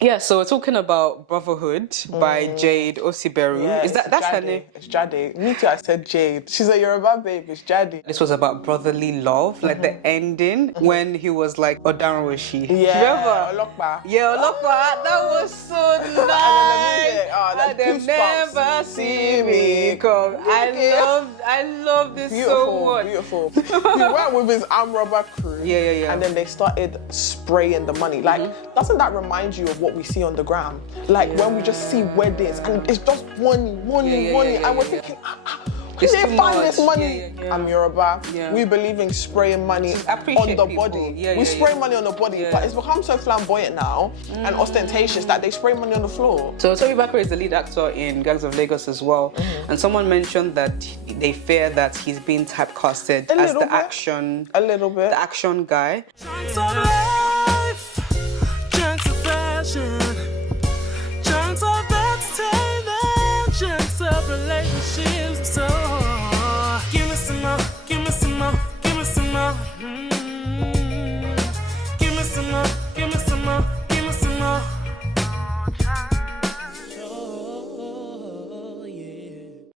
Yeah, so we're talking about Brotherhood by Jade Osiberu. Yeah, That's her name? It's Jade. Me too, I said Jade. She's a Yoruba babe, it's Jade. This was about brotherly love, like the ending when he was like, Odaroshi. Yeah, Remember? Olokpa. Yeah, Olokpa. That was so nice. And then the music, they never see me come. I love this so much. Beautiful. He went with his arm rubber crew. Yeah. And then they started spraying the money. Like, doesn't that remind you of what we see on the gram? Like when we just see weddings and it's just money. And we're thinking, where did they find this money? I'm Yoruba. We believe in spraying money on the body. We spray money on the body, but it's become so flamboyant now and ostentatious that they spray money on the floor. So Tobi Bakre is the lead actor in Gangs of Lagos as well. And someone mentioned that they fear that he's being typecasted as the action. A little bit. The action guy.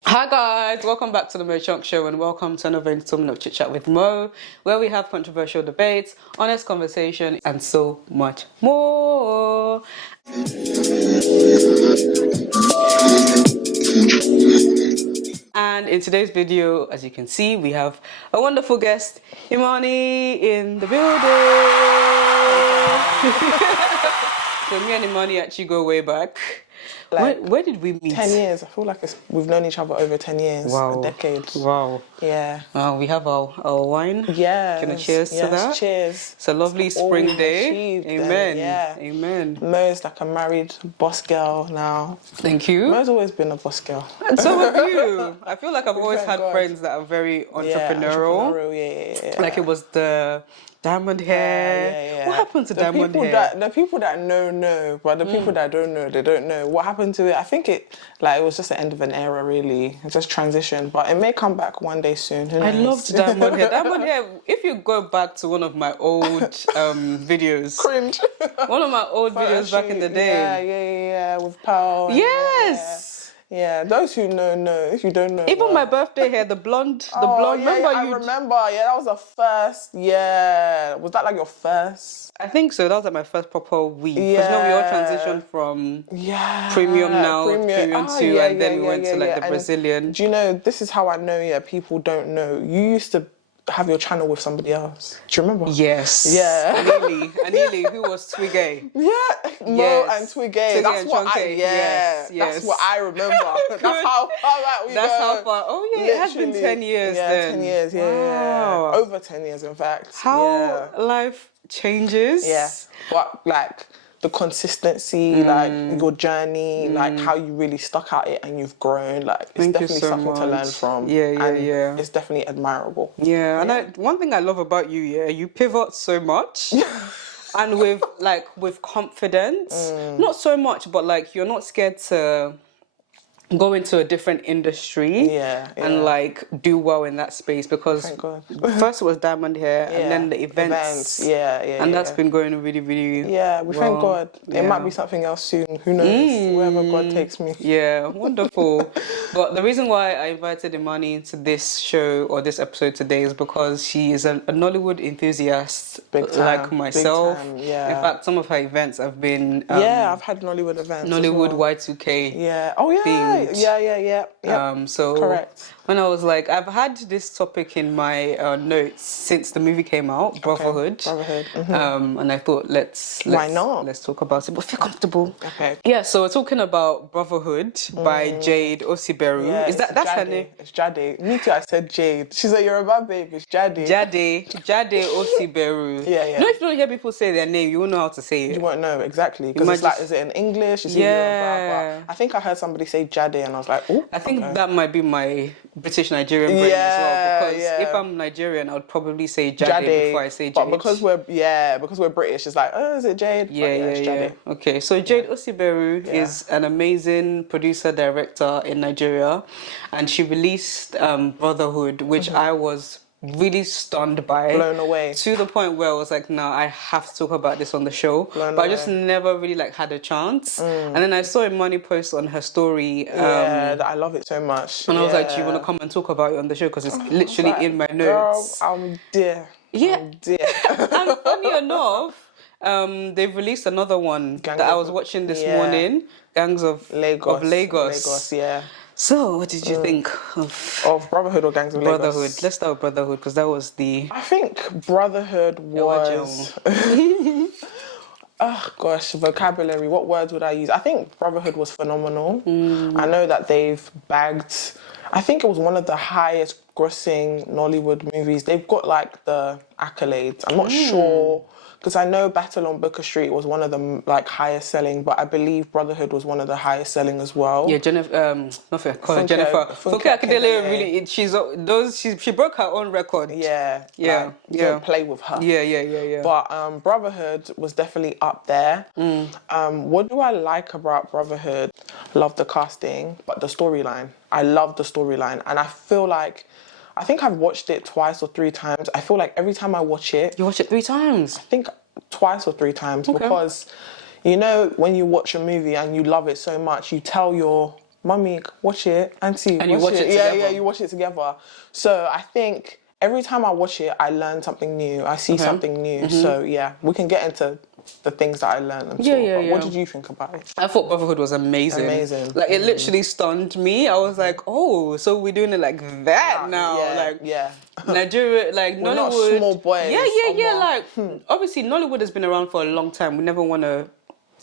Hi guys, welcome back to the Mo Chunk Show and welcome to another installment of Chit Chat with Mo, where we have controversial debates, honest conversation, and so much more. And in today's video, as you can see, we have a wonderful guest, Imani, in the building. So me and Imani actually go way back. Like, where did we meet? 10 years. I feel like we've known each other over 10 years. Wow. A decade. Wow. Yeah. We have our wine. Yeah. Can I cheers to that? Cheers. It's a lovely spring day. Amen. Yeah. Amen. Mo's like a married boss girl now. Thank you. Mo's always been a boss girl. And so have you. I feel like I've always had friends that are very entrepreneurial. Yeah. Like it was the diamond hair. Yeah. What happened to diamond hair? The people that know, but the people that don't know, they don't know. What happened to it? I think it was just the end of an era, really. It just transitioned, but it may come back one day soon. Who knows? I loved diamond hair. Diamond hair, if you go back to one of my old videos. Cringe. One of my old videos back in the day. Yeah, with Pearl. Yes. Yeah, those who know. If you don't know, even my birthday hair, the blonde. Remember I remember. Yeah, that was the first. Yeah, was that like your first? I think so. That was like my first proper week. Because we all transitioned from premium now, premium 2, and then we went to like the Brazilian. Do you know? This is how I know. Yeah, people don't know. You used to have your channel with somebody else. Do you remember? Yes. Yeah. Anili, who was Twigay. Yeah. Mo and Twigay. That's what Ronke. Yes. That's what I remember. That's how far back we go. That's how far. Oh yeah, it has been 10 years then. 10 years, yeah. Over 10 years, in fact. How life changes. Yeah. But like the consistency, like your journey, like how you really stuck at it and you've grown, like it's definitely something to learn from. Yeah. It's definitely admirable. Yeah, and one thing I love about you, you pivot so much. And with confidence. Not so much, but like you're not scared to go into a different industry and like do well in that space, because first it was diamond hair and then the events. And that's been going really, really we thank God. There might be something else soon. Who knows? Wherever God takes me. Yeah, wonderful. But the reason why I invited Imani into this show or this episode today is because she is a Nollywood enthusiast, like myself. In fact, some of her events have been I've had Nollywood events. Nollywood Y2K. Yeah. Oh yeah. Themed. Yeah. So correct. When I was like, I've had this topic in my notes since the movie came out, Brotherhood. And I thought, why not? Let's talk about it, but feel comfortable. Okay. Yeah, so we're talking about Brotherhood by Jade Osiberu. Yeah, that's her name? It's Jade. Me too, I said Jade. She's a Yoruba babe, it's Jade. Jade Osiberu. Yeah. You know, if you don't hear people say their name, you won't know how to say it. You won't know, exactly. Because it's like, is it in English? Is it Yoruba? I think I heard somebody say Jade and I was like, oh. I think that might be my British Nigerian brain as well, because if I'm Nigerian, I would probably say Jade before I say Jade. But because we're British, it's like, oh, is it Jade? It's Jade. Okay, so Jade Osiberu is an amazing producer director in Nigeria, and she released Brotherhood, which I was really stunned by. Blown away. To the point where I was like, no, I have to talk about this on the show. Blown but away. I just never really like had a chance. And then I saw Imani post on her story. I love it so much. And I was like, do you want to come and talk about it on the show? Because it's literally in my notes. Girl, I'm dear. Yeah. I'm dear. And funny enough, they've released another one that I was watching this morning. Gangs of Lagos. Lagos, yeah. So, what did you think of Brotherhood or Gangs of Lagos? Brotherhood? Let's start with Brotherhood because that was the... I think Brotherhood was... Oh gosh, vocabulary. What words would I use? I think Brotherhood was phenomenal. I know that they've bagged... I think it was one of the highest grossing Nollywood movies. They've got like the accolades. I'm not sure... Because I know Battle on Booker Street was one of the like highest selling, but I believe Brotherhood was one of the highest selling as well. Yeah, Jennifer. Jennifer. Funke Akindele really. She broke her own record. Yeah. Don't play with her. Yeah. But Brotherhood was definitely up there. What do I like about Brotherhood? Love the casting, but the storyline. I love the storyline, and I feel like. I think I've watched it twice or 3 times. I feel like every time I watch it... You watch it 3 times? I think twice or 3 times because, you know, when you watch a movie and you love it so much, you tell your mummy, watch it, auntie, and you watch it together. Yeah, you watch it together. So I think every time I watch it, I learn something new. I see something new. So yeah, we can get into the things that I learned and stuff. What did you think about it? I thought Brotherhood was amazing. Like it literally stunned me. I was like, oh, so we're doing it like that now. Nigeria, like we're Nollywood. Not small boys. Like obviously Nollywood has been around for a long time. We never want to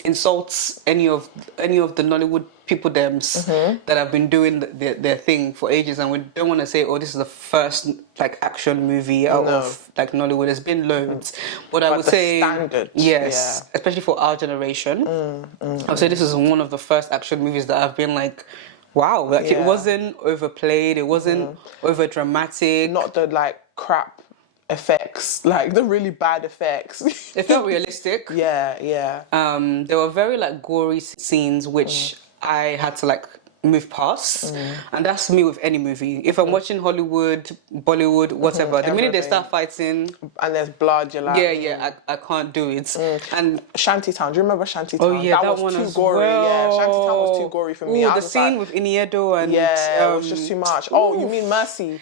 insult any of the Nollywood people that have been doing their thing for ages, and we don't want to say, oh, this is the first like action movie out of like Nollywood. There's been loads, but I would say standard, especially for our generation, I would say this is one of the first action movies that I've been like, wow, like it wasn't overplayed, it wasn't over dramatic, not the like crap effects, like the really bad effects. It felt realistic. Yeah. There were very like gory scenes which I had to like move past, and that's me with any movie. If I'm watching Hollywood, Bollywood, whatever, the minute they start fighting and there's blood, you're like, I can't do it. And Shantytown, do you remember Shantytown? Oh yeah, that was one too gory. Well. Yeah, Shantytown was too gory for me. The scene with Iniedo and it was just too much. Oh, you mean Mercy?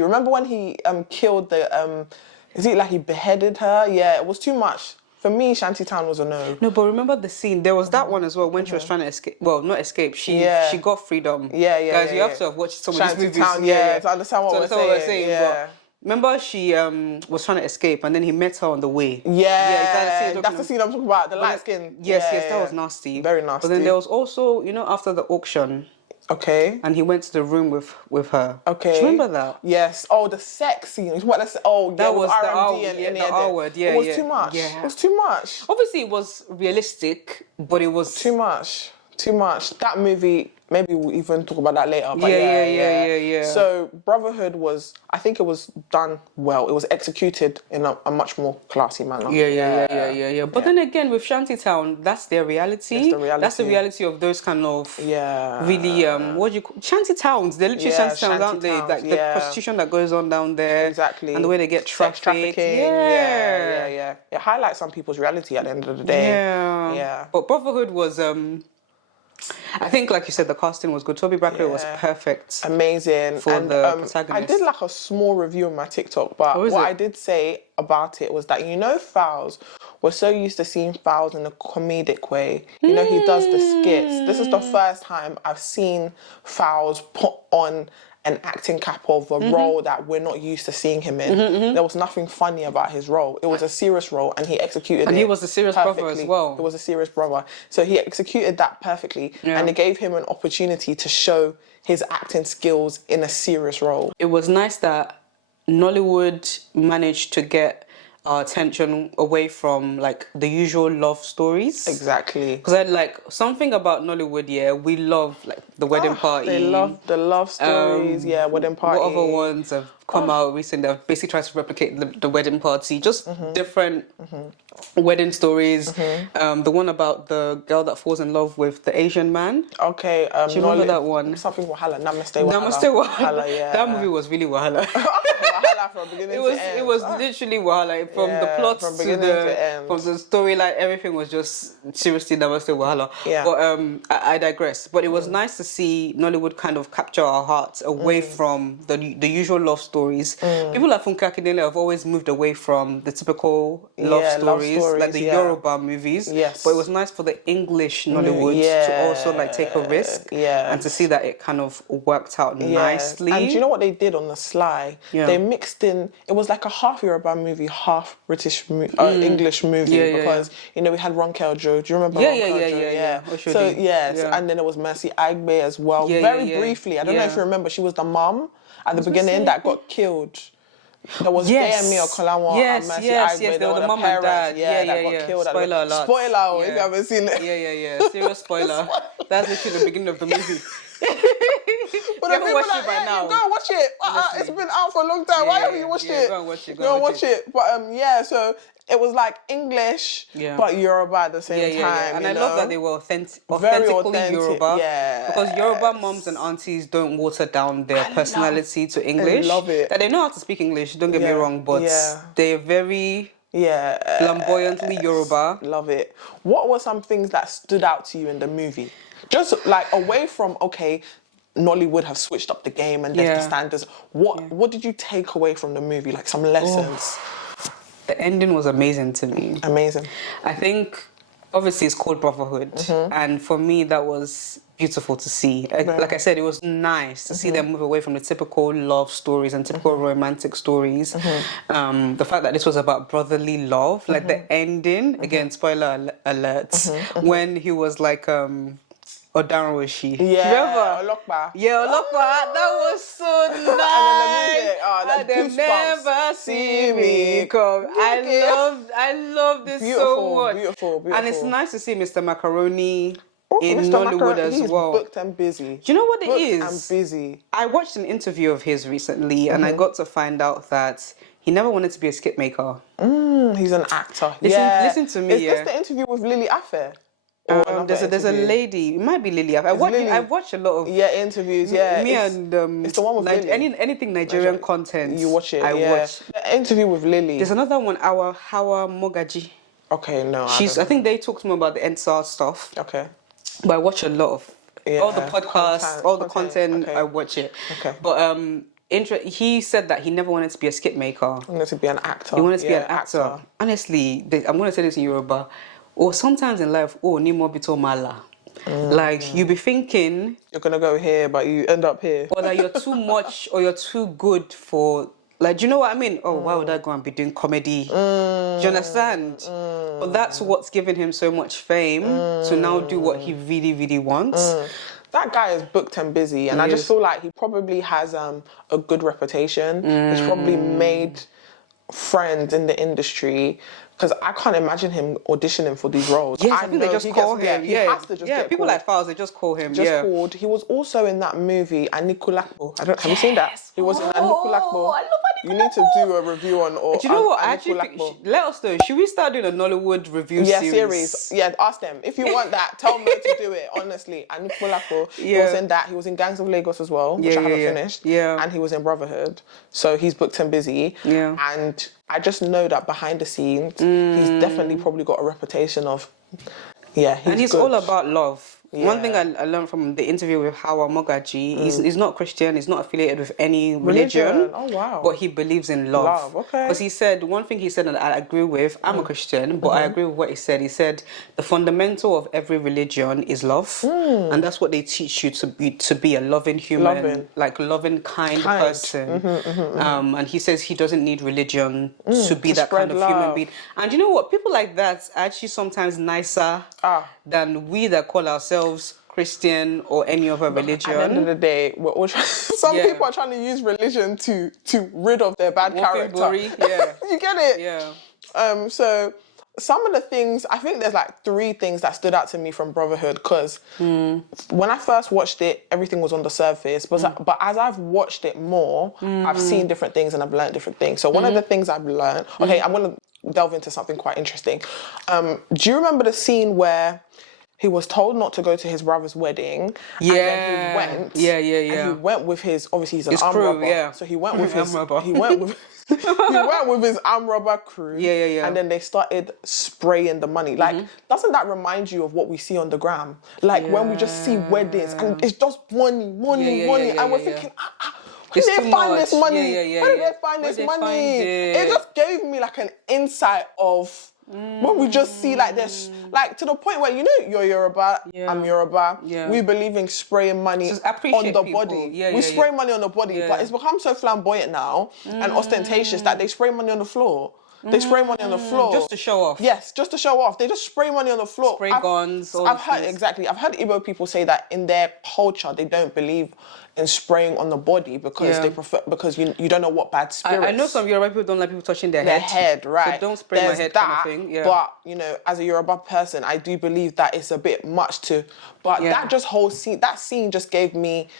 Remember when he killed the is it like he beheaded her? Yeah, it was too much. For me, Shantytown was a no. No, but remember the scene. There was that one as well when she was trying to escape. Well, not escape. She got freedom. Guys, you have to have watched some of these movies. To understand what we're saying. But remember, she was trying to escape, and then he met her on the way. That's the scene I'm talking about. The light skin. Yes, that was nasty. Very nasty. But then there was also, after the auction. Okay. And he went to the room with her. Okay. Do you remember that? Yes. Oh, the sex scene. That was R&D and the R word. Yeah, it was too much. Yeah. It was too much. Obviously, it was realistic, but it was too much. That movie. Maybe we'll even talk about that later. But yeah. So Brotherhood was, I think it was done well. It was executed in a much more classy manner. Yeah. But then again, with Shantytown, that's their reality. That's the reality of those kind of really what do you call Shantytowns? They're literally Shantytowns, aren't they? Like the prostitution that goes on down there. Exactly. And the way they get trafficking. Yeah. It highlights some people's reality at the end of the day. Yeah. But Brotherhood was I think, like you said, the casting was good. Tobi Bakre was perfect. Amazing. For the protagonist. I did like a small review on my TikTok, but what I did say about it was that, Falz, we're so used to seeing Falz in a comedic way. He does the skits. This is the first time I've seen Falz put on an acting cap of a role that we're not used to seeing him in. There was nothing funny about his role. It was a serious role, and he executed it. And he was a serious brother as well. He was a serious brother. So he executed that perfectly, and it gave him an opportunity to show his acting skills in a serious role. It was nice that Nollywood managed to get our attention away from like the usual love stories. Exactly. Because I like something about Nollywood, we love like the wedding party. They love the love stories, wedding party. What other ones have come out recently that basically tries to replicate the wedding party, just different wedding stories. The one about the girl that falls in love with the Asian man. Okay, do you remember that one? Something Wahala, Namaste Wahala. Namaste Wahala. Wahala, yeah. That movie was really Wahala. Wahala from beginning to end. It was literally Wahala. From the plots from to beginning to end. from the storyline, everything was just seriously Namaste Wahala. Yeah. But I digress. But it was nice to see Nollywood kind of capture our hearts away from the usual love stories. People like Funke Akindele have always moved away from the typical love stories, like the Yoruba movies. Yes. But it was nice for the English Nollywood to also like take a risk and to see that it kind of worked out nicely. And do you know what they did on the sly? Yeah. They mixed in, it was like a half Yoruba movie, half British English movie, because you know we had Ronke. Do you remember Ronke? Yeah. Oshodi. So and then there was Mercy Aigbe as well. Very briefly, I don't know if you remember, she was the mum at the beginning that got killed. There was Bayemi or Kolawa and Mercy Aigbe. They were the mum and dad. That got killed. Spoiler alert. Spoiler, if you haven't seen it. Yeah. Serious spoiler. That's literally the beginning of the movie. But you haven't watched it by now. Go and watch it. It's been out for a long time. Why haven't you watched it? Go and watch it. Go and watch it. But so it was like English, but Yoruba at the same time. And I love that they were authentically Yoruba. Yeah. Because Yoruba mums and aunties don't water down their personality to English. I love it. That they know how to speak English, don't get me wrong, but they're very flamboyantly Yoruba. Love it. What were some things that stood out to you in the movie? Just like away from, Nollywood have switched up the game and there's the standards. What did you take away from the movie? Like some lessons? The ending was amazing to me. Amazing. I think, obviously, it's called Brotherhood. And for me, that was beautiful to see. Like I said, it was nice to see them move away from the typical love stories and typical romantic stories. The fact that this was about brotherly love, like the ending, again, spoiler alert, when he was like... Odaran was she? Yeah, Olokpa. Yeah, Olokpa. That was so nice. And then the music, they never see me come. I love this so much. Beautiful. And it's nice to see Mr. Macaroni in Nollywood as well. He's booked and busy. Do you know what it is? Booked and busy. I watched an interview of his recently, and I got to find out that he never wanted to be a skit maker. He's an actor. Listen to me. Is this the interview with Lily Affe? There's a lady. It might be Lily. I've watched a lot of interviews. It's the one with Lily. Anything Nigerian content. You watch it. I watch. The interview with Lily. There's another one. Hawa Mogaji. Okay, no. I think they talked more about the NSAR stuff. Okay. But I watch a lot of all the podcasts, all the content. Okay. I watch it. Okay. But he said that he never wanted to be a skit maker. He wanted to be an actor. He wanted to be an actor. Honestly, I'm going to say this in Yoruba. Or sometimes in life, ni mo bito mala. Like, you be thinking... You're going to go here, but you end up here. Or that you're too much or you're too good for... Like, do you know what I mean? Oh, why would I go and be doing comedy? Do you understand? But that's what's given him so much fame to now do what he really, really wants. That guy is booked and busy, and I just feel like he probably has a good reputation. He's probably made friends in the industry. Because I can't imagine him auditioning for these roles. Yes, I think they just call him. He has to just get people called. like Falz, they just call him. Called. He was also in that movie, Anikulakbo. Have you seen that? He was in Anikulakbo. I love Anikulakbo. You need to do a review on. Do you know what? I actually think, let us know. Should we start doing a Nollywood review series? Yeah, ask them. If you want that, tell me to do it, honestly. Anikulakbo. He was in that. He was in Gangs of Lagos as well, which I haven't finished. Yeah. And he was in Brotherhood. So he's booked and busy. Yeah. And I just know that behind the scenes, he's definitely probably got a reputation of, he's good. All about love. Yeah. One thing I learned from the interview with Hawa Mogaji, he's not Christian, he's not affiliated with any religion. Oh, wow. But he believes in love. Okay. Because he said, one thing he said, and I agree with, I'm a Christian, but I agree with what he said. He said, the fundamental of every religion is love. And that's what they teach you to be a loving human, like loving, kind person. And he says he doesn't need religion to be that kind of human being. And you know what? People like that are actually sometimes nicer than we that call ourselves Christian or any other religion. At the end of the day, we're all some people are trying to use religion to rid of their bad character. You get it? Yeah. So some of the things, I think there's like 3 things that stood out to me from Brotherhood, because when I first watched it, everything was on the surface. But as I've watched it more, I've seen different things and I've learned different things. So one of the things I've learned, okay, I'm going to delve into something quite interesting. Do you remember the scene where he was told not to go to his brother's wedding? Yeah. And then he went. Yeah. And he went with his, obviously he's an His arm crew, robber. yeah. So he went with his, Arm robber. he went with his arm robber crew. Yeah. And then they started spraying the money. Like, doesn't that remind you of what we see on the gram? Like when we just see weddings and it's just money. And we're thinking, where did they find this money? Where did they find this money? It just gave me like an insight of when we just see like this, like to the point where, you know, you're Yoruba, I'm Yoruba, we believe in spraying money on the body. We spray money on the body, but it's become so flamboyant now and ostentatious that they spray money on the floor. They spray money on the floor. Just to show off. Yes, just to show off. They just spray money on the floor. Spray guns. I've heard Igbo people say that in their culture they don't believe in spraying on the body because they prefer, because you don't know what bad spirits. I know some Yoruba people don't like people touching their head, right? So don't spray my head, kind of thing. Yeah. But you know, as a Yoruba person, I do believe that it's a bit much to. But that just whole scene, that scene just gave me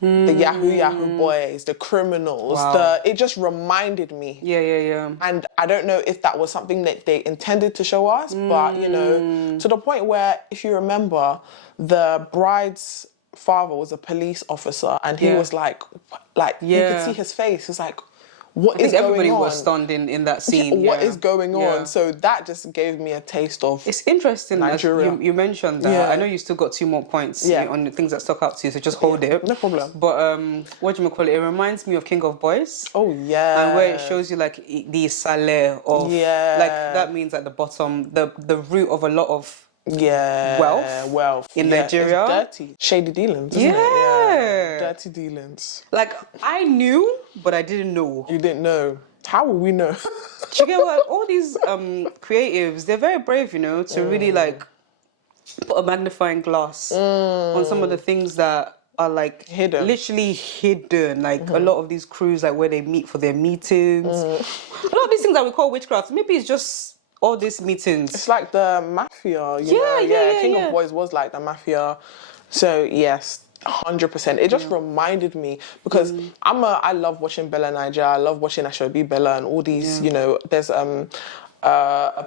the Yahoo boys, the criminals. It just reminded me. Yeah. And I don't know if that was something that they intended to show us, but you know, to the point where, if you remember, the bride's father was a police officer, and he was like you could see his face. It's like, what is going on? Everybody was stunned in that scene. What is going on? So that just gave me a taste of. It's interesting Nigeria. You mentioned that. I know you still got 2 more points on the things that stuck out to you, so just hold it. No problem. But what do you call it? It reminds me of King of Boys. Oh yeah. And where it shows you like the saleh of like that means at the bottom, the root of a lot of wealth in Nigeria. It's dirty, shady dealings. Isn't it? Yeah, dirty dealings. Like I knew, but I didn't know. You didn't know. How will we know? Do you get what? All these creatives, they're very brave, you know, to really like put a magnifying glass on some of the things that are like hidden, literally hidden. Like a lot of these crews, like where they meet for their meetings. A lot of these things that we call witchcraft, maybe it's just all these meetings. It's like the mafia, you know? King of Boys was like the mafia. So yes, 100%. It just reminded me, because I love watching Bella Niger, I love watching Ashobi Bella and all these, you know, there's a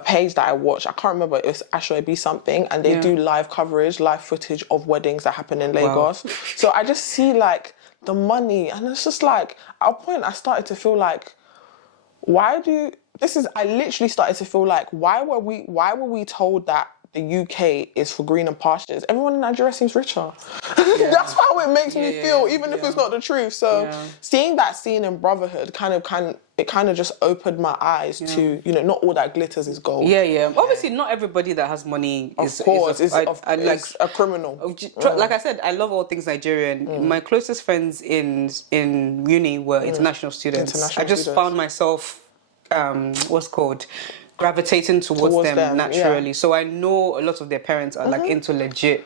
page that I watch, I can't remember, it's Ashobi something, and they do live coverage, live footage of weddings that happen in Lagos. So I just see like the money, and it's just like, at a point I started to feel like, I literally started to feel like, why were we told that the UK is for greener pastures? Everyone in Nigeria seems richer. That's how it makes me feel, even if it's not the truth. So seeing that scene in Brotherhood kind of just opened my eyes to, you know, not all that glitters is gold. Obviously, not everybody that has money is a criminal. Like I said, I love all things Nigerian. My closest friends in uni were international students. I just found myself gravitating towards them naturally. So I know a lot of their parents are like into legit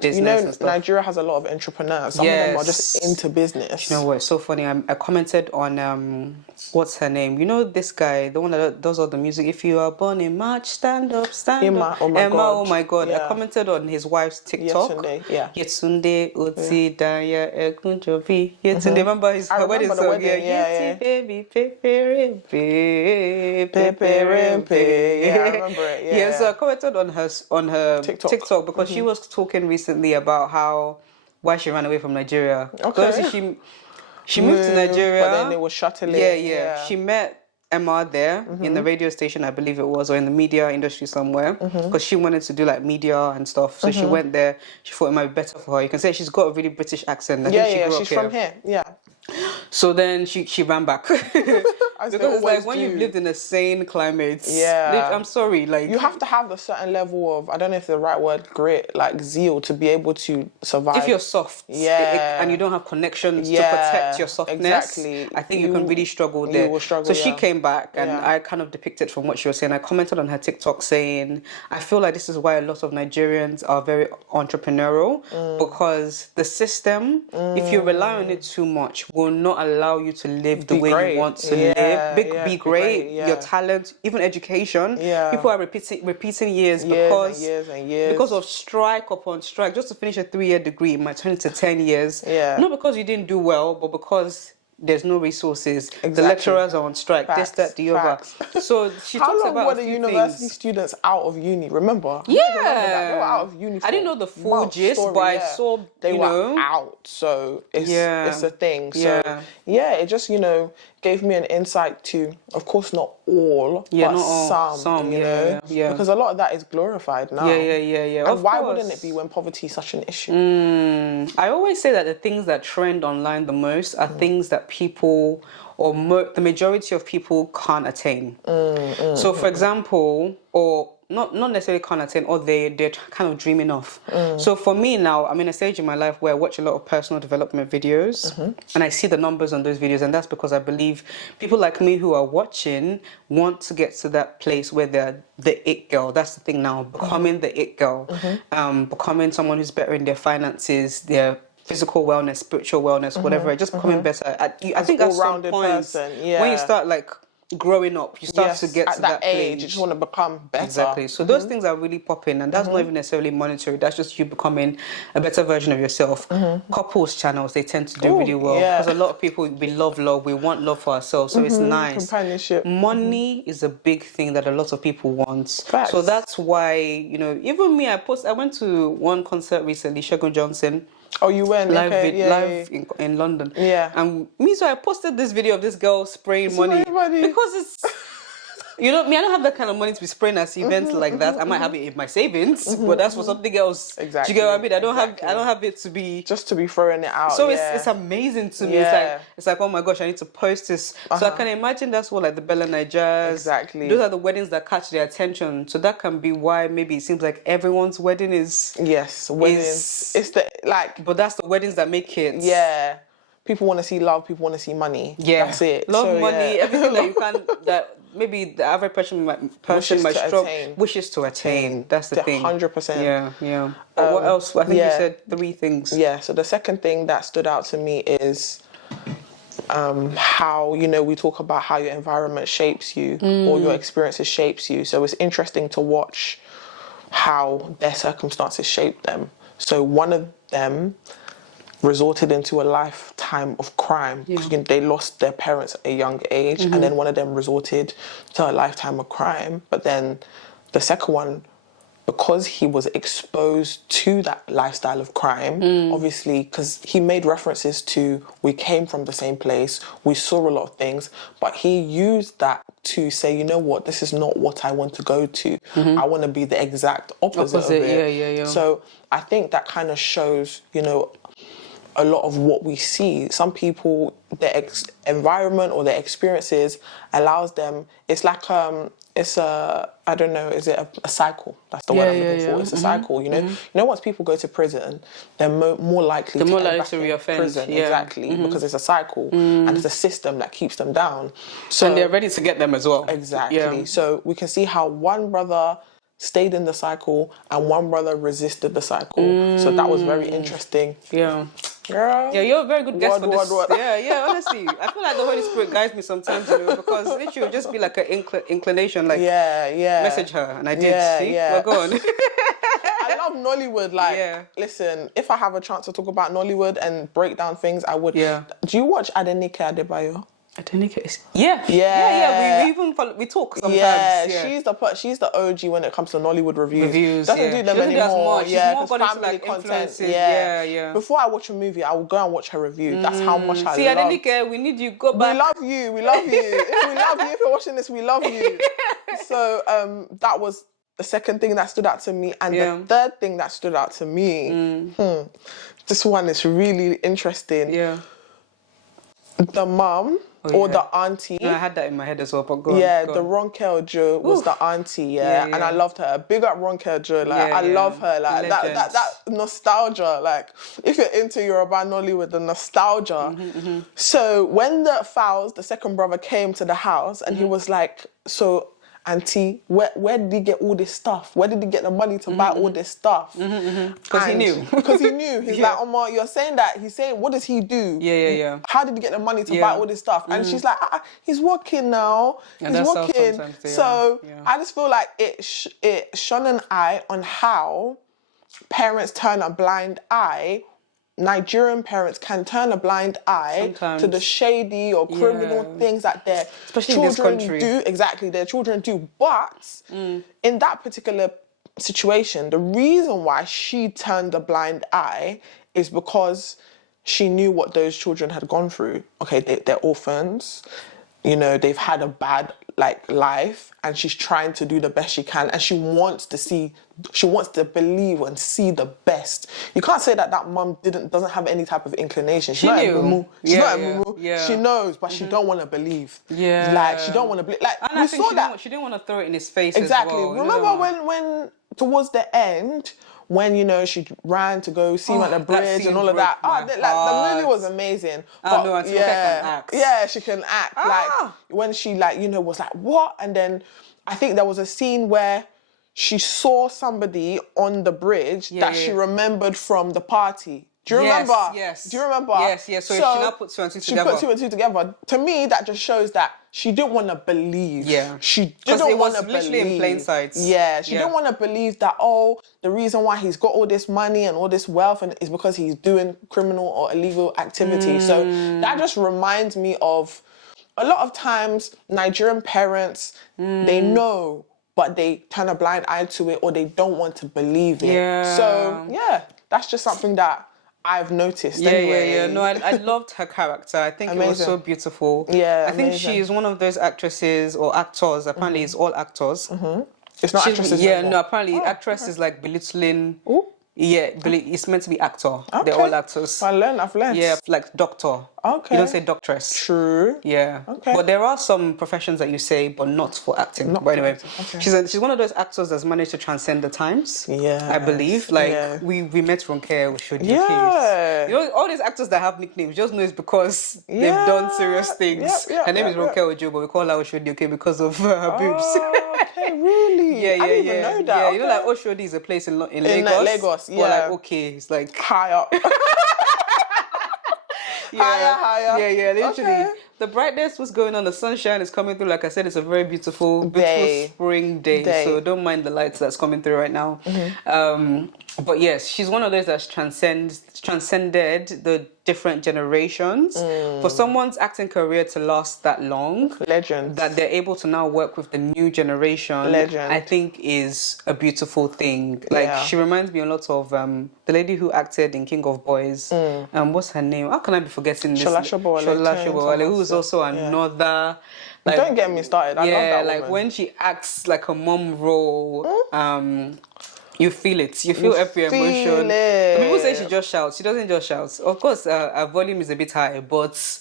business, you know, and stuff. Nigeria has a lot of entrepreneurs. Some of them are just into business. You know what? It's so funny. I commented on what's her name? You know this guy, the one that does all the music. If you are born in March, stand up. Emma, oh my God. I commented on his wife's TikTok. Yetunde, Oti, Danya, Ekunjobi. Yetunde, remember his wedding song? Yeti, baby, pepe, I remember it. So I commented on her TikTok because she was talking recently about why she ran away from Nigeria. Because she moved to Nigeria, but then they were shuttling. She met Emma there in the radio station, I believe it was, or in the media industry somewhere, because she wanted to do like media and stuff. So she went there. She thought it might be better for her. You can say she's got a really British accent. I think she's from here. So then she ran back. Because it's like when you've lived in a sane climate, I'm sorry, like you have to have a certain level of, I don't know if the right word, grit, like zeal, to be able to survive. If you're soft, and you don't have connections to protect your softness, I think you can really struggle there. You will struggle, so she came back, and I kind of depicted from what she was saying. I commented on her TikTok saying, I feel like this is why a lot of Nigerians are very entrepreneurial, because the system, if you rely on it too much, will not allow you to live the way you want to live. be great, your talent, even education. Yeah. People are repeating years because of strike upon strike. Just to finish a 3-year degree, it might turn into 10 years. Yeah. Not because you didn't do well, but because there's no resources. Exactly. The lecturers are on strike. Facts. This, that, the other. So she How talks long about were the university things. students out of uni? Remember? Yeah. Remember that. They were out of uni. I didn't know the full gist, but I saw they were out. So it's a thing. So it just gave me an insight to, of course, not all, but not some. You know, because a lot of that is glorified now. Yeah. And why wouldn't it be when poverty is such an issue? I always say that the things that trend online the most are things that people or the majority of people can't attain. So, for example, or not necessarily can't attain, or they're kind of dreaming of. So for me now, I'm in a stage in my life where I watch a lot of personal development videos, and I see the numbers on those videos, and that's because I believe people like me who are watching want to get to that place where they're the it girl. That's the thing now, becoming the it girl, becoming someone who's better in their finances, their physical wellness, spiritual wellness, whatever, just becoming better. I think at some point, when you start like growing up, you start to get to that age, place. you just want to become better. Exactly. So those things are really popping, and that's not even necessarily monetary. That's just you becoming a better version of yourself. Couples channels, they tend to do really well because a lot of people, we love love, we want love for ourselves, so it's nice. Companionship. Money is a big thing that a lot of people want. Facts. So that's why, even me, I went to one concert recently, Shegun Johnson. Oh, you went live in London. Yeah. And so I posted this video of this girl spraying money because it's, me, I don't have that kind of money to be spraying at events like that. I might have it in my savings, but that's for something else. Exactly. Do you get what I mean? I don't have it to be just to be throwing it out. So it's amazing to me. It's like, oh my gosh, I need to post this. So I can imagine that's what like the Bella Nigers. Exactly. Those are the weddings that catch their attention. So that can be why maybe it seems like everyone's wedding is weddings. It's the but that's the weddings that make it. Yeah. People want to see love, people want to see money. Yeah. That's it. Love, money, everything that you can that maybe the average person might wishes to attain. That's the thing. 100%. Yeah. But what else? I think you said 3 things. Yeah. So the second thing that stood out to me is how, we talk about how your environment shapes you or your experiences shapes you. So it's interesting to watch how their circumstances shape them. So one of them resorted into a lifetime of crime because they lost their parents at a young age, and then one of them resorted to a lifetime of crime. But then the second one, because he was exposed to that lifestyle of crime, obviously, because he made references to, we came from the same place, we saw a lot of things, but he used that to say, you know what, this is not what I want to go to. I want to be the exact opposite of it. Yeah. So I think that kind of shows, a lot of what we see. Some people, their environment or their experiences allows them, it's like, it's a, I don't know, is it a cycle? That's the word I'm looking for. It's a cycle, once people go to prison, they're more likely to reoffend. Prison, exactly, because it's a cycle and it's a system that keeps them down. So, and they're ready to get them as well. Exactly. Yeah. So we can see how one brother stayed in the cycle and one brother resisted the cycle. So that was very interesting. Yeah. Girl. Yeah, you're a very good guest for this. Yeah, honestly. I feel like the Holy Spirit guides me sometimes, because literally it would just be like an inclination, like, message her. And I did, see? Well, go on. I love Nollywood. Listen, if I have a chance to talk about Nollywood and break down things, I would. Yeah. Do you watch Adenike Adebayo? Yeah. We even we talk sometimes. Yeah, she's the OG when it comes to Nollywood reviews. Doesn't do them anymore. She's more family content. Yeah. Before I watch a movie, I will go and watch her review. That's how much I love. See, Adenike, we need you. Go back. We love you. If we love you, if you're watching this, we love you. So that was the second thing that stood out to me, and the third thing that stood out to me. This one is really interesting. Yeah. The mum. Or the auntie. No, I had that in my head as well, but go on. The Ronke was the auntie, and I loved her. Big up Ronke. I love her. Like that nostalgia. Like if you're into Yoruba Nollywood, the nostalgia. So when the Falz, the second brother, came to the house, and he was like, so Aunty, where did he get all this stuff? Where did he get the money to buy all this stuff? Because he knew. Because he knew. He's like, Omar, you're saying that. He's saying, what does he do? Yeah. How did he get the money to buy all this stuff? And she's like, he's working now. And he's working. So I just feel like it shone an eye on how parents turn a blind eye. Nigerian parents can turn a blind eye to the shady or criminal things that their children do. Exactly, their children do. But in that particular situation, the reason why she turned a blind eye is because she knew what those children had gone through. Okay, they're orphans. You know, they've had a bad life, and she's trying to do the best she can, and she wants to believe and see the best. You can't say that mum doesn't have any type of inclination. She's not a mumu. She's not a mumu. She knows, but she don't want to believe. Like she don't want to believe. Like and we saw that she didn't want to throw it in his face. Exactly. As well. Remember when towards the end, when, you know, she ran to go see him at the bridge and all of that. The movie was amazing. But, no, she can act. Yeah, she can act. Like, when she, was like, what? And then I think there was a scene where she saw somebody on the bridge that she remembered from the party. Do you remember? Yes. Do you remember? Yes. So she now put two and two together. She put two and two together. To me, that just shows that she didn't want to believe. Yeah. She didn't want to believe. Literally in plain sight. Yeah. She didn't want to believe that, the reason why he's got all this money and all this wealth is because he's doing criminal or illegal activity. So that just reminds me of a lot of times Nigerian parents, they know, but they turn a blind eye to it, or they don't want to believe it. Yeah. So, that's just something that I've noticed anyway. Yeah. No, I loved her character. I think it was so beautiful. Yeah, I think she is one of those actresses or actors. Apparently, it's all actors. It's not actresses. Yeah, no, apparently actress is like belittling. Ooh. Yeah, it's meant to be actor. They're all actors. I've learned. Yeah, like doctor. Okay. You don't say doctress. True. Yeah. Okay. But there are some professions that you say, but not for acting. But anyway, she's one of those actors that's managed to transcend the times. Yeah. I believe. We met Ronke, Oshodi. Yeah. You know, all these actors that have nicknames, just know it's because they've done serious things. Her name is Ronke Ojo, but we call her Oshodi, okay, because of her boobs. Okay, really? Yeah. I didn't even know that. Yeah, you know, like Oshodi is a place in Lagos. Lagos, yeah. But like, okay, it's like high up. Higher. Yeah, literally. Okay. The brightness was going on, the sunshine is coming through. Like I said, it's a very beautiful spring day. So don't mind the lights that's coming through right now. But yes, she's one of those that's transcended the different generations. For someone's acting career to last that long, legend, that they're able to now work with the new generation, legend, I think is a beautiful thing. Like she reminds me a lot of the lady who acted in King of Boys. What's her name? How can I be forgetting this? Sola Sobowale, who's also another. Like, don't get me started. I love that woman. Like when she acts like a mom role, you feel it. You feel every emotion. People say she just shouts. She doesn't just shout. Of course, her volume is a bit high, but...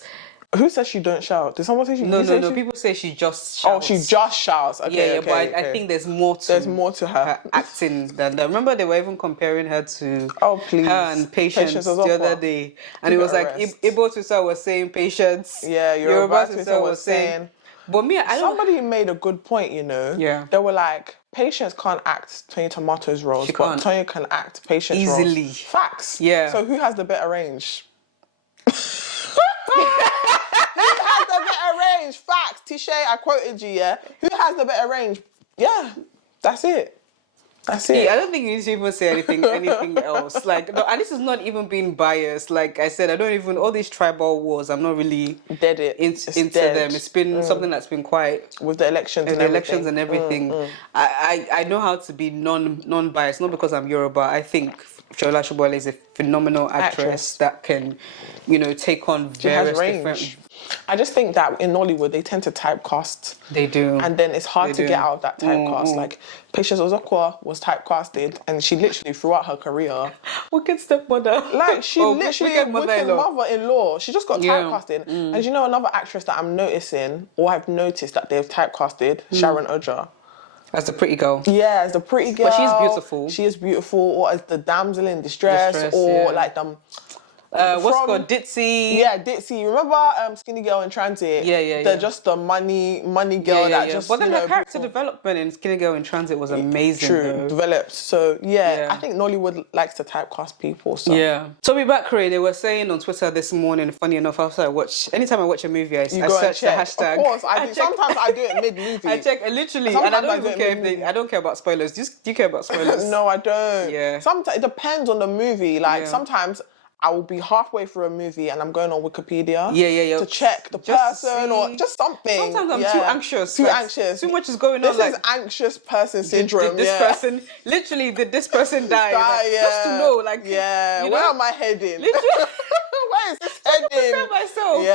Who says she don't shout? Did someone say she... No. People say she just shouts. Oh, she just shouts. Okay, but I think there's more to her acting than that. Remember, they were even comparing her to her and Patience the other day. And it was like, Igbo Twitter was saying Patience. Yeah, Yoruba Twitter was saying... But me, somebody made a good point, you know. Yeah. They were like, Patience can't act Toyin Tomatoes roles, but Toyin can act Patience easily. Roles. Facts. Yeah. So who has the better range? Who has the better range? Facts. Tisha, I quoted you, yeah? Who has the better range? Yeah, that's it. That's it. I don't think you need to even say anything else. Like, no, and this is not even being biased. Like I said, I don't even, all these tribal wars, I'm not really into them. It's been something that's been quite... With the elections and everything. I know how to be non-biased, not because I'm Yoruba. I think Sola Sobowale is a phenomenal actress that can, you know, take on various different... I just think that in Nollywood, they tend to typecast. They do. And then it's hard to get out of that typecast. Like, Patience Ozokwa was typecasted, and she literally, throughout her career... Wicked stepmother. Like, she literally... Wicked mother-in-law. She just got typecasted. And you know another actress that I'm noticing, or I've noticed that they've typecasted? Sharon Oja. As the pretty girl. Yeah, as the pretty girl. But she's beautiful. She is beautiful. Or as the damsel in distress. Or like What's it called? Ditzy. Yeah, Ditzy. Remember Skinny Girl in Transit? They're just the money girl that just. But then her character development in Skinny Girl in Transit was amazing. True, developed. So I think Nollywood likes to typecast people. So. Yeah. Tobi Bakre, they were saying on Twitter this morning. Funny enough, anytime I watch a movie, I search the hashtag. Of course, I do. Sometimes I do it mid-movie. I check literally, and I don't even care I don't care about spoilers. Do you care about spoilers? No, I don't. Yeah. Sometimes it depends on the movie. Like sometimes I will be halfway through a movie and I'm going on Wikipedia to check the person or just something. Sometimes I'm too anxious. Too much is going on. This is anxious person syndrome. Did this person, literally, did this person die? Just to know, like, where am I heading? Literally. Where is this heading? Prepare myself.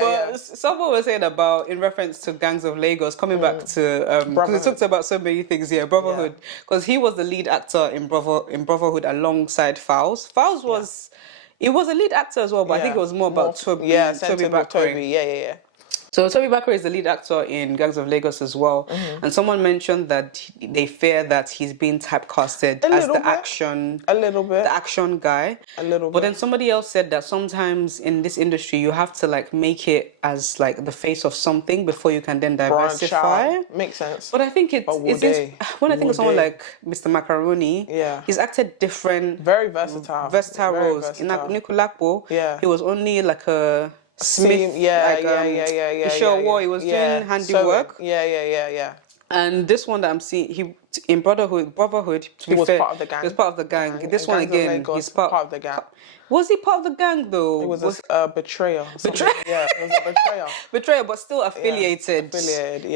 But someone was saying about, in reference to Gangs of Lagos, coming back to, because we talked about so many things here, Brotherhood, because he was the lead actor in Brotherhood alongside Falz. Falz was... It was a lead actor as well, but I think it was more about Tobi Bakre. So Tobi Bakre is the lead actor in Gangs of Lagos as well. And someone mentioned that they fear that he's being typecasted as the action... A little bit. The action guy. A little bit. But then somebody else said that sometimes in this industry, you have to like make it as like the face of something before you can then diversify. Makes sense. But I think when I think of someone like Mr. Macaroni, he's acted different... Very versatile. Versatile roles. In Nikulakpo, he was only like a... Smith, he was doing handiwork. Yeah. And this one that I'm seeing, in Brotherhood, he was part of the gang. He was part of the gang. This one again, he's part of the gang. Was he part of the gang though? It was a betrayer. Yeah, it was a betrayer. Betrayer, but still affiliated.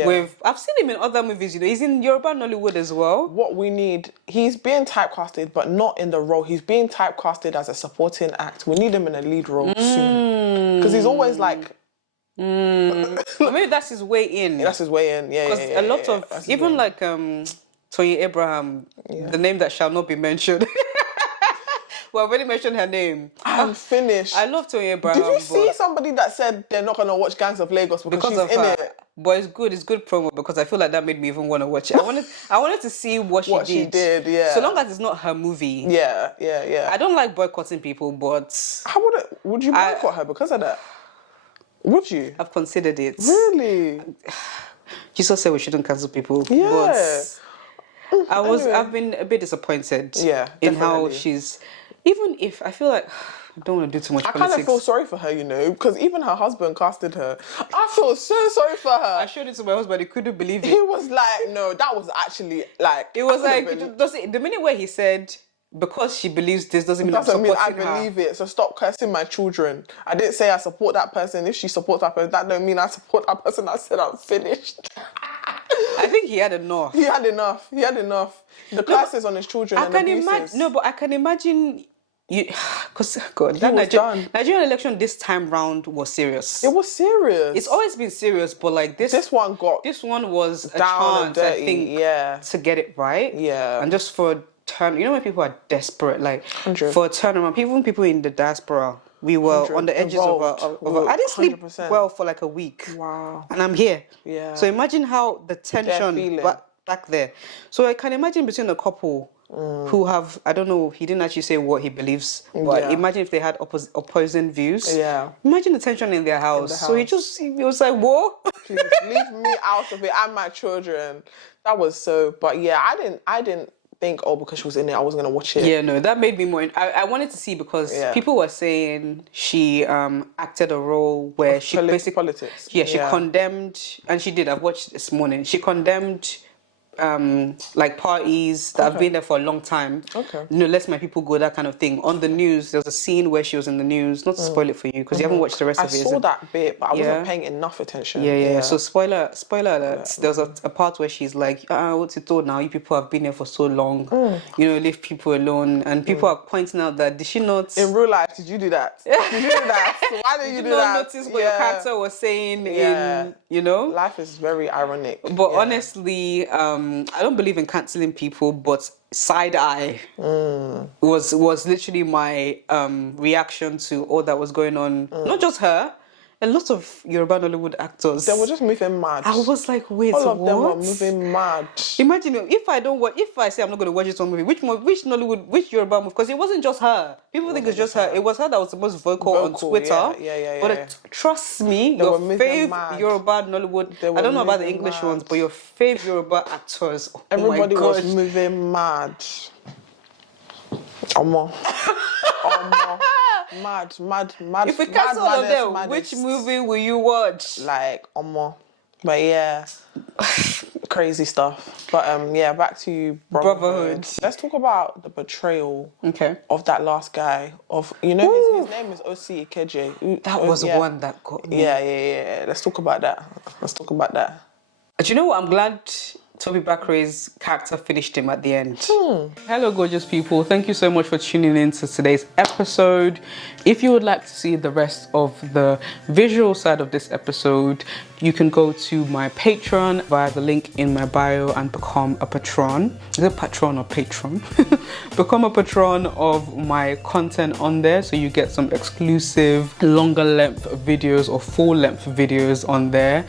With, I've seen him in other movies, He's in Yoruba Nollywood as well. What we need, he's being typecasted, but not in the role. He's being typecasted as a supporting act. We need him in a lead role soon. Because he's always like... Maybe that's his way in. That's his way in, Because a lot of, even like Toyin Abraham, the name that shall not be mentioned. Well, I've already mentioned her name. I'm finished. I love Toyin Abraham. Did you see somebody that said they're not going to watch Gangs of Lagos because she's in it? But it's good promo because I feel like that made me even want to watch it. I wanted to see what she did. So long as it's not her movie. Yeah. I don't like boycotting people, but... Would you boycott her because of that? Would you? I've considered it. Really? Jesus said we shouldn't cancel people. Yeah. But I've been a bit disappointed in how she's... Even if I feel like I don't want to do too much politics. I kind of feel sorry for her, because even her husband casted her. I feel so sorry for her. I showed it to my husband. He couldn't believe it. He was like, no, that was actually like... It was like, the minute where he said, because she believes this doesn't mean I believe it. So stop cursing my children. I didn't say I support that person. If she supports that person, that don't mean I support that person. I said I'm finished. I think he had enough. He had enough. The curses on his children and abuses. But I can imagine... Because God, that Nigerian election this time round was serious. It was serious. It's always been serious, but like this one was a chance, I think, to get it right. Yeah, and just for turn, when people are desperate, like 100. For a turnaround. People in the diaspora, we were on the edges of I didn't sleep 100%. Well for like a week. Wow, and I'm here. Yeah. So imagine how the tension back there. So I can imagine between the couple. Who have, I don't know, he didn't actually say what he believes, but imagine if they had opposing views. Yeah. Imagine the tension in their house. So he was like, whoa. Please, leave me out of it and my children. That was so, but yeah, I didn't think, because she was in it, I wasn't going to watch it. Yeah, no, that made me more, I wanted to see because people were saying she acted a role where she basically... Politics. Yeah, she condemned, and she did, I've watched this morning, she condemned... like parties that have been there for a long time. Let my people go, that kind of thing. On the news, there was a scene where she was in the news. Not to spoil it for you because you haven't watched the rest of it. I saw that bit, but I wasn't paying enough attention. Yeah. So spoiler alert. There was a part where she's like, what's it all now? You people have been here for so long. Leave people alone. And people are pointing out that did she not... In real life, did you do that? Did you do that? So why did you do that? Notice what your character was saying in, Life is very ironic. But honestly, I don't believe in cancelling people, but side eye was literally my reaction to all that was going on. Not just her. a lot of Yoruba Nollywood actors. They were just moving mad. I was like, wait, all of what? them were moving mad. Imagine if I say I'm not going to watch this one movie, which Yoruba movie? Because it wasn't just her. People think it's just her. It was her that was the most vocal on Twitter. Yeah. But trust me, your fave Yoruba Nollywood, I don't know about the English ones, but your fave Yoruba actors, everybody was moving mad. Mad. If we cast all of them, which movie will you watch? Like, but yeah, crazy stuff. But yeah, back to Brotherhood. Let's talk about the betrayal of that last guy. His name is O.C. Ikeje. That was one that got me. Yeah. Let's talk about that. Do you know what? I'm glad Tobi Bakre's character finished him at the end. Hello, gorgeous people. Thank you so much for tuning in to today's episode. If you would like to see the rest of the visual side of this episode, you can go to my Patreon via the link in my bio and become a patron. Is it patron or patron? Become a patron of my content on there, so you get some exclusive longer length videos or full length videos on there.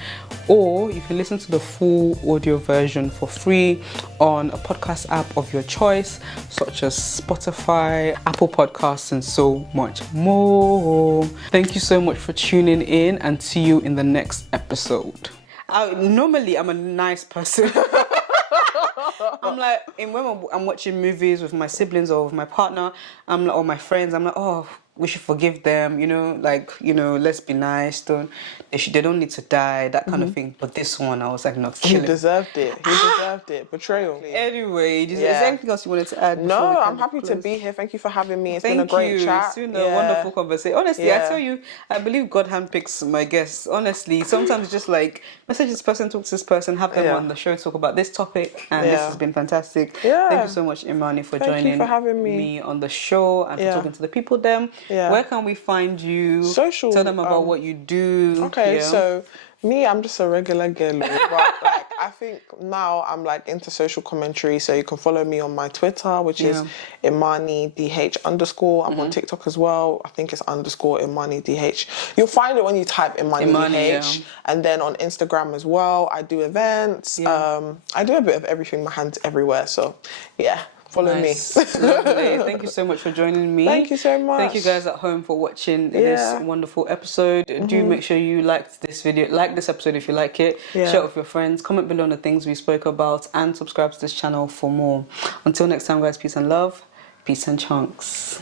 Or you can listen to the full audio version for free on a podcast app of your choice, such as Spotify, Apple Podcasts, and so much more. Thank you so much for tuning in, and see you in the next episode. Normally, I'm a nice person. I'm like, when I'm watching movies with my siblings or with my partner, or my friends, I'm like, oh, we should forgive them, let's be nice. They don't need to die, that kind of thing. But this one, I was like, no, kill him. He deserved it. Betrayal. Anyway, is there anything else you wanted to add? No, I'm happy to be here. Thank you for having me. It's been a great chat. It's been a wonderful conversation. Honestly, I tell you, I believe God handpicks my guests. Honestly, sometimes it's just like, message this person, talk to this person, have them on the show, talk about this topic, and this has been fantastic. Thank you so much, Imani, for joining me on the show and for talking to the people then. Where can we find you? Social. Tell them about what you do. Okay, so me, I'm just a regular girl, but like I think now I'm like into social commentary, so you can follow me on my Twitter, which is ImaniDH _. I'm on TikTok as well. I think it's _ImaniDH. You'll find it when you type ImaniDH. And then on Instagram as well, I do events. I do a bit of everything. My hand's everywhere. So yeah. Follow me. Lovely. Thank you so much for joining me. Thank you so much. Thank you guys at home for watching this wonderful episode. Do make sure you liked this video, like this episode if you like it, share it with your friends, comment below on the things we spoke about, and subscribe to this channel for more. Until next time, guys, peace and love, peace and chunks.